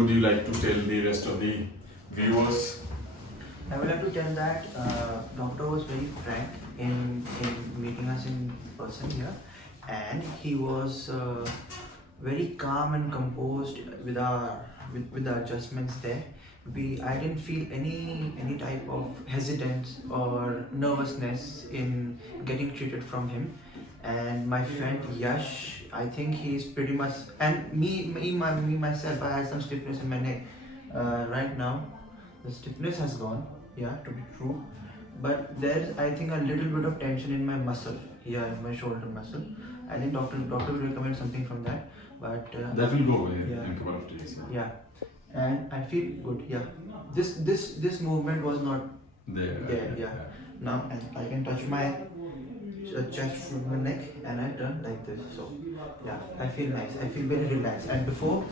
Would you like to tell the rest of the viewers? I would like to tell that doctor was very frank in meeting us in person here, and he was very calm and composed with the adjustments there. I didn't feel any type of hesitance or nervousness in getting treated from him. And my friend Yash, I think he's pretty much, and me myself, I had some stiffness in my neck. Right now, the stiffness has gone, yeah, to be true. But there's, I think, a little bit of tension in my muscle, here in my shoulder muscle. I think doctor will recommend something from that. But that will go away yeah. in a couple of days. Yeah, and I feel good. Yeah, this movement was not there. Yeah. Now I can touch my chest from my neck and I turn like this. So yeah, I feel nice. I feel very relaxed. And before,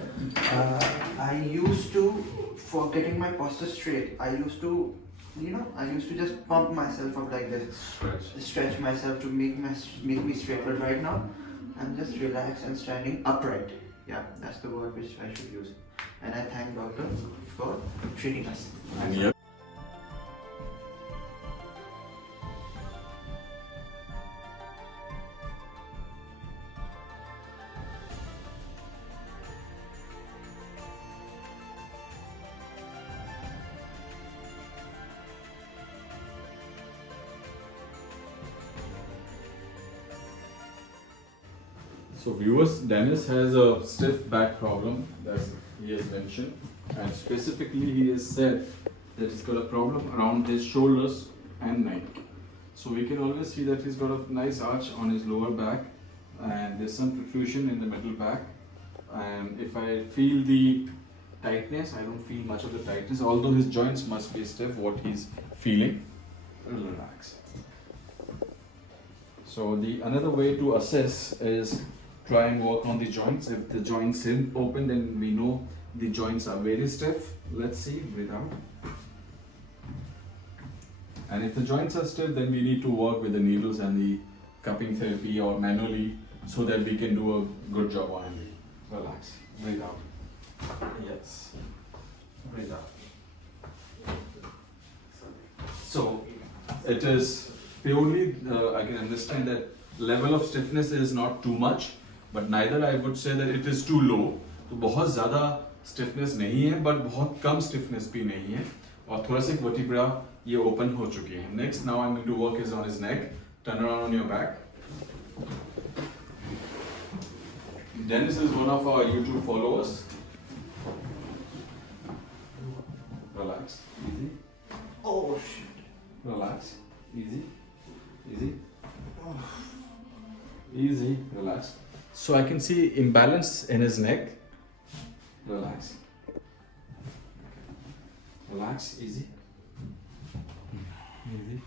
I used to, for getting my posture straight, I used to just pump myself up like this, stretch myself to make me straight. But right now, I'm just relaxed and standing upright. Yeah, that's the word which I should use. And I thank doctor for treating us. And yeah. So viewers, Dennis has a stiff back problem that he has mentioned, and specifically he has said that he's got a problem around his shoulders and neck. So we can always see that he's got a nice arch on his lower back, and there's some protrusion in the middle back. And if I feel the tightness, I don't feel much of the tightness, although his joints must be stiff, what he's feeling. Relax. So the another way to assess is try and work on the joints. If the joints seem open, then we know the joints are very stiff. Let's see, breathe out. And if the joints are stiff, then we need to work with the needles and the cupping therapy or manually so that we can do a good job on it. Relax, breathe out. Yes, breathe out. So it is purely, I can understand that level of stiffness is not too much, but neither I would say that it is too low. तो बहुत ज़्यादा stiffness नहीं है, but बहुत कम stiffness भी नहीं है, और thoracic vertebra ये open हो चुकी है. Next, now I'm going to work is on his neck. Turn around on your back. Dennis is one of our YouTube followers. Relax, easy. Oh shit. Relax, easy, easy. Easy, relax. So I can see imbalance in his neck. Relax. Relax, easy. Easy.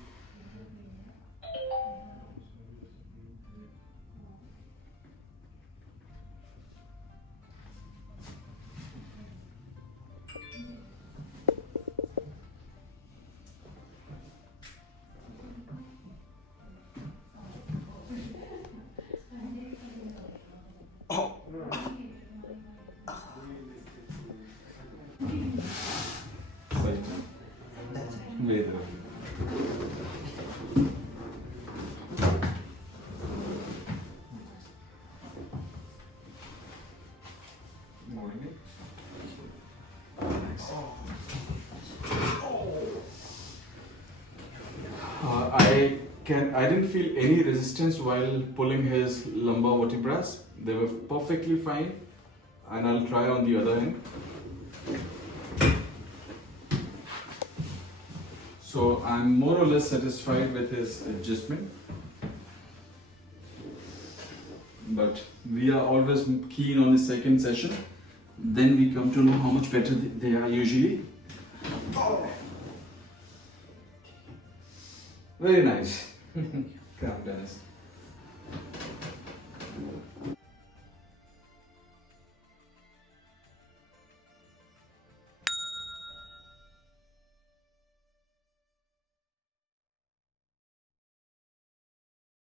Breathe out. I didn't feel any resistance while pulling his lumbar vertebrae. They were perfectly fine, and I'll try on the other end. So I'm more or less satisfied with his adjustment, but we are always keen on the second session. Then we come to know how much better they are usually. Very nice. Come, Dennis.